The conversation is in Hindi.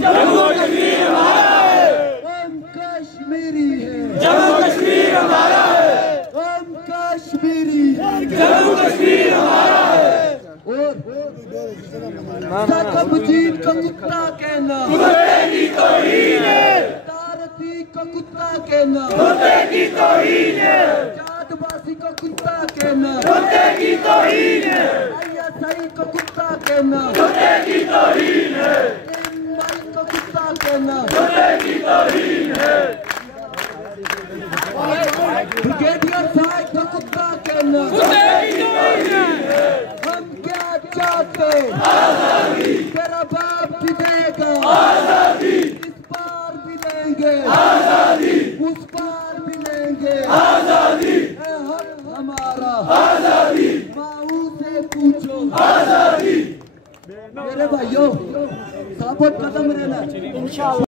जम्मू कश्मीर हमारा है, हम कश्मीरी है, जम्मू कश्मीर हमारा है, हम कश्मीरी है, जम्मू कश्मीर हमारा है। और सकबजीत का कुत्ता कहना, कुत्ते की तौहीन है, तारती का कुत्ता कहना, कुत्ते की तौहीन है, जाटवासी का कुत्ता कहना, कुत्ते की तौहीन है, ISI का कुत्ता कहना, कुत्ते की तौहीन है, MI का कुत्ता कहना, कुत्ते की तौहीन है, ब्रिगेडियर साहब का कुत्ता कहना। कुत्ते की तौहीन है। हम क्या चाहते? आजादी, तेरा बाप भी देगा, आजादी, इस पार भी लेंगे, आजादी, उस पार भी लेंगे, आजादी, है हक हमारा, आजादी, माऊ से पूछो। आजादी। मेरे भाइयों साबुत कदम रहना।